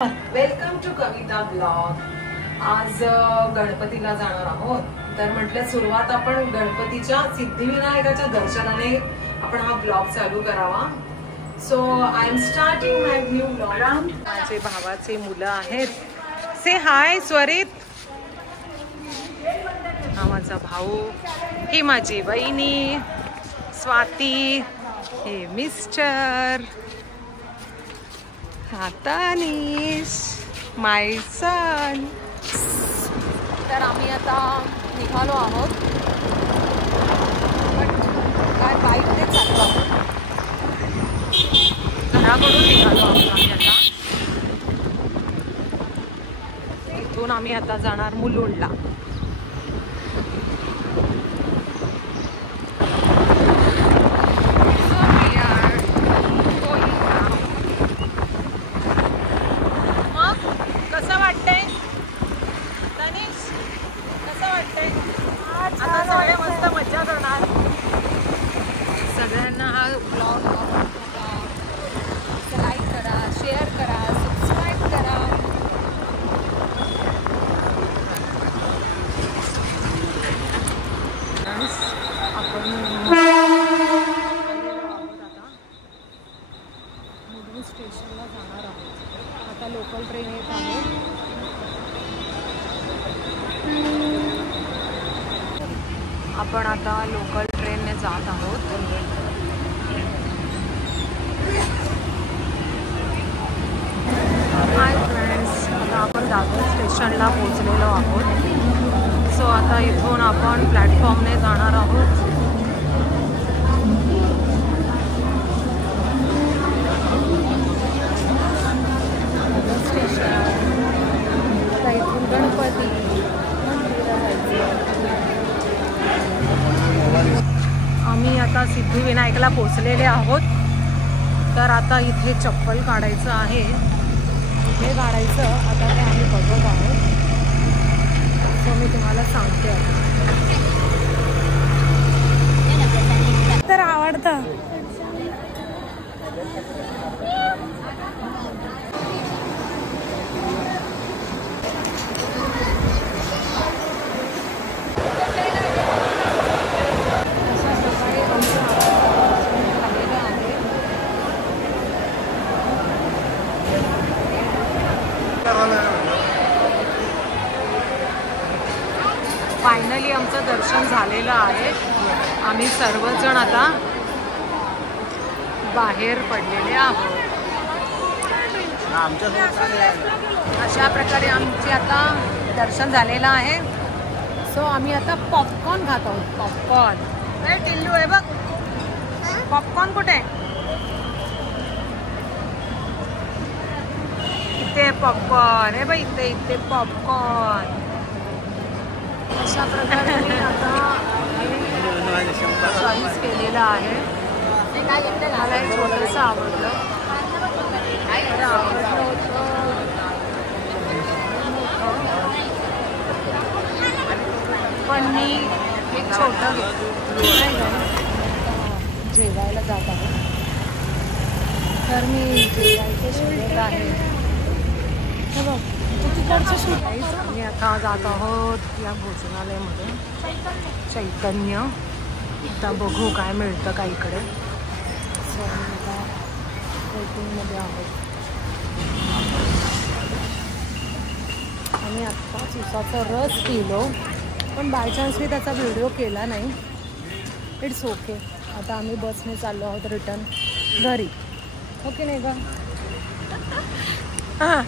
Welcome to Kavita blog. आज गणपतीला जाणार आहोत, तर म्हटलं सुरुवात आपण गणपतीच्या सिद्धिविनायकाच्या दर्शनाने आपण हा ब्लॉग चालू करावा। So I am starting my new blog. माझे भावाचे मुलं आहेत। से हाय स्वरित। हा माझा भाऊ, ही माझी बहिणी स्वाती, हे मिस्टर हातानीश, माय सन। तर आम्ही आता निघालो आहोत, काय बाईकने चाललो आहोत, घराकडून निघालो आहोत आम्ही आता। इथून आम्ही आता जाणार मुलुंडला। आता सगळे मस्त मजा करणार। सगळ्यांना हा ब्लॉग लाईक करा, शेअर करा, सबस्क्राईब करा। आपण मुलुंड स्टेशनला जाणार आहोत। आता लोकल ट्रेन येत आहे। आपण आता लोकल ट्रेनने जात आहोत। हाय फ्रेंड्स, आता आपण दादर स्टेशनला पोहोचलेलो आहोत। सो आता इथून आपण प्लॅटफॉर्मने जाणार आहोत। स्टेशन आता इथून गणपती आम्ही आता सिद्धिविनायकला पोचलेले आहोत। तर आता इथे चप्पल काढायचं आहे, हे काढायचं आता ते आम्ही बघत आहोत। सो मी तुम्हाला सांगते तर आवडतं। फायनली आमचं दर्शन झालेलं आहे। आम्ही सर्वजण आता बाहेर पडलेले आहोत। अशा प्रकारे आमचे आता दर्शन झालेलं आहे। सो आम्ही आता पॉपकॉर्न खात आहोत। पॉपकॉर्न टिल्लू आहे बघ, पॉपकॉर्न कुठे? इथे पॉपकॉर्न आहे बाई, इथे इथे पॉपकॉर्न। अशा प्रकारे मी आता चॉईस केलेलं आहे। मला एक छोटंसं आवडलं पण मी एक छोटं जेवायला जात आहे। तर मी जेवायचं शोधत आहे। आम्ही आता जात आहोत या भोजनालयामध्ये, चैतन्य। आता बघू काय मिळतं का इकडे। सो आम्ही आता वेटिंगमध्ये आहोत। आम्ही आत्ताच उसाचा रस पिलो, पण बाय चान्स मी त्याचा व्हिडिओ केला नाही। It's okay. आता आम्ही बसने चाललो आहोत रिटर्न घरी। ओके नाही का? हां,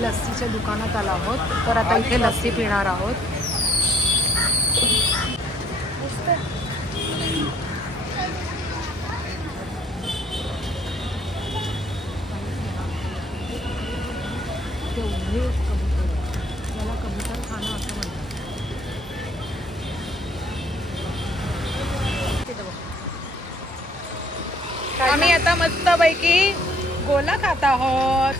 लस्सीच्या दुकानात आलो आहोत। तर आता इथे लस्सी पिणार आहोत। याला कबूतर खाणं असं म्हणतात। आम्ही आता मस्तपैकी गोला खात आहोत।